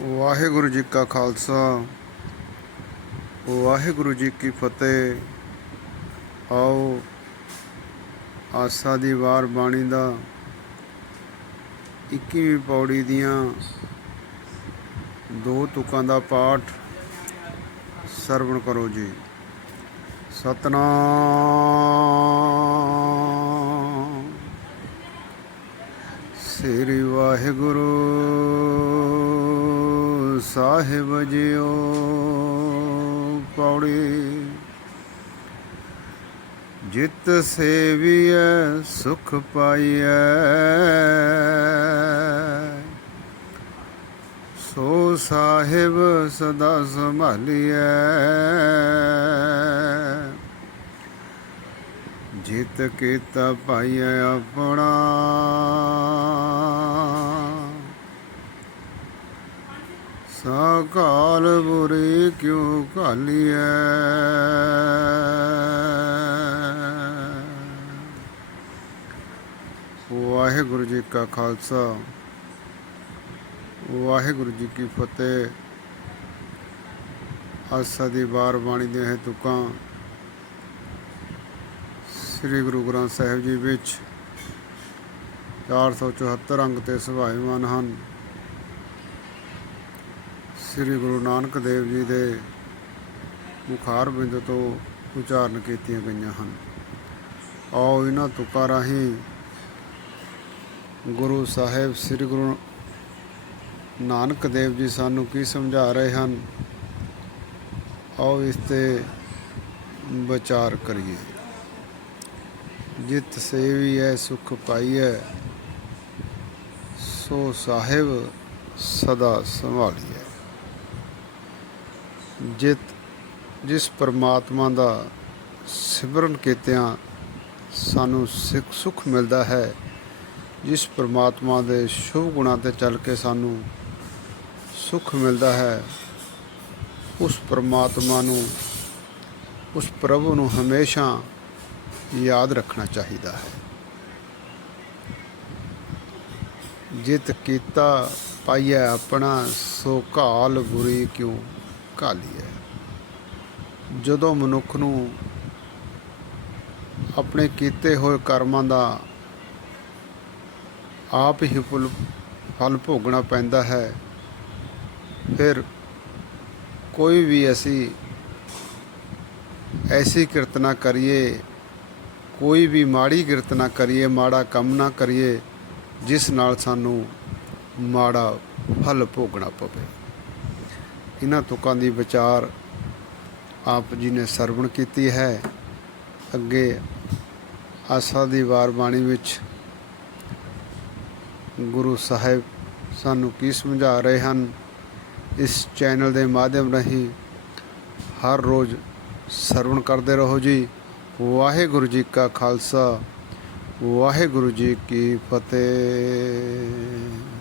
ਵਾਹਿਗੁਰੂ ਜੀ ਕਾ ਖਾਲਸਾ, ਵਾਹਿਗੁਰੂ ਜੀ ਕੀ ਫਤਿਹ। ਆਓ, ਆਸਾ ਦੀ ਵਾਰ ਬਾਣੀ ਦਾ 21ਵੀਂ ਪੌੜੀ ਦੀਆਂ ਦੋ ਤੁਕਾਂ ਦਾ ਪਾਠ ਸਰਵਣ ਕਰੋ ਜੀ। ਸਤਨਾਮ। ਸ੍ਰੀ ਵਾਹਿਗੁਰੂ। ਸਾਹਿਬ ਜੀਓ ਪੌੜੀ ਜਿਤ ਸੇਵੀਐ, ਸੁਖ ਪਾਈਐ। ਸੋ ਸਾਹਿਬ ਸਦਾ ਸੰਭਾਲੀਐ। ਜਿਤ ਕੀਤਾ ਪਾਈਐ ਆਪਣਾ। ਸਾਕਾਲ ਬੁਰੀ ਕਿਉ ਘਾਲੀਐ? ਵਾਹਿਗੁਰੂ ਜੀ ਕਾ ਖਾਲਸਾ, ਵਾਹਿਗੁਰੂ ਜੀ ਕੀ ਫਤਿਹ। ਆਸਾ ਦੀ ਬਾਰ ਬਾਣੀ ਦੇ ਹੈ ਤੁਕਾਂ ਸ੍ਰੀ ਗੁਰੂ ਗ੍ਰੰਥ ਸਾਹਿਬ ਜੀ ਵਿੱਚ 474 ਅੰਗ ਤੇ ਸੁਭਾਈਮਾਨ ਹਨ। ਸ੍ਰੀ ਗੁਰੂ ਨਾਨਕ ਦੇਵ ਜੀ ਦੇ ਮੁਖਾਰ ਬਿੰਦ ਤੋਂ ਉਚਾਰਨ ਕੀਤੀਆਂ ਗਈਆਂ ਹਨ। ਆਓ ਇਹਨਾਂ ਤੁਕਾਂ ਰਾਹੀਂ ਗੁਰੂ ਸਾਹਿਬ ਸ੍ਰੀ ਗੁਰੂ ਨਾਨਕ ਦੇਵ ਜੀ ਸਾਨੂੰ ਕੀ ਸਮਝਾ ਰਹੇ ਹਨ, ਆਓ ਇਸ ਤੇ ਵਿਚਾਰ ਕਰੀਏ। ਜਿਤ ਸੇਵੀ ਹੈ ਸੁਖ ਪਾਈਐ, ਸੋ ਸਾਹਿਬ ਸਦਾ ਸੰਭਾਲੀਐ। ਜਿਤ ਜਿਸ ਪਰਮਾਤਮਾ ਦਾ ਸਿਮਰਨ ਕੀਤਿਆਂ ਸਾਨੂੰ ਸਿੱਖ ਸੁਖ ਮਿਲਦਾ ਹੈ, ਜਿਸ ਪਰਮਾਤਮਾ ਦੇ ਸ਼ੁਭ ਗੁਣਾਂ ਤੇ ਚੱਲ ਕੇ ਸਾਨੂੰ ਸੁਖ ਮਿਲਦਾ ਹੈ, ਉਸ ਪਰਮਾਤਮਾ ਨੂੰ, ਉਸ ਪ੍ਰਭੂ ਨੂੰ ਹਮੇਸ਼ਾ ਯਾਦ ਰੱਖਣਾ ਚਾਹੀਦਾ ਹੈ। ਜਿਤ ਕੀਤਾ ਪਾਈਐ ਆਪਣਾ, ਸੋ ਘਾਲ ਬੁਰੀ ਕਿਉ? ਕਾਲੀ ਹੈ। ਜਦੋਂ ਮਨੁੱਖ ਨੂੰ ਆਪਣੇ ਕੀਤੇ ਹੋਏ ਕਰਮਾਂ ਦਾ ਆਪ ਹੀ ਫੁੱਲ, ਫਲ ਭੋਗਣਾ ਪੈਂਦਾ ਹੈ, ਫਿਰ ਕੋਈ ਵੀ ਅਸੀਂ ਐਸੀ ਕਿਰਤ ਨਾ ਕਰੀਏ, ਕੋਈ ਵੀ ਮਾੜੀ ਕਿਰਤ ਨਾ ਕਰੀਏ, ਮਾੜਾ ਕੰਮ ਨਾ ਕਰੀਏ, ਜਿਸ ਨਾਲ ਸਾਨੂੰ ਮਾੜਾ ਫਲ ਭੋਗਣਾ ਪਵੇ। ਇਹਨਾਂ ਤੁਕਾਂ ਦੀ ਵਿਚਾਰ ਆਪ ਜੀ ਨੇ ਸਰਵਣ ਕੀਤੀ ਹੈ। ਅੱਗੇ ਆਸਾ ਦੀ ਵਾਰ ਬਾਣੀ ਵਿੱਚ ਗੁਰੂ ਸਾਹਿਬ ਸਾਨੂੰ ਕੀ ਸਮਝਾ ਰਹੇ ਹਨ, ਇਸ ਚੈਨਲ ਦੇ ਮਾਧਿਅਮ ਰਾਹੀਂ ਹਰ ਰੋਜ਼ ਸਰਵਣ ਕਰਦੇ ਰਹੋ ਜੀ। ਵਾਹਿਗੁਰੂ ਜੀ ਕਾ ਖਾਲਸਾ, ਵਾਹਿਗੁਰੂ ਜੀ ਕੀ ਫਤਿਹ।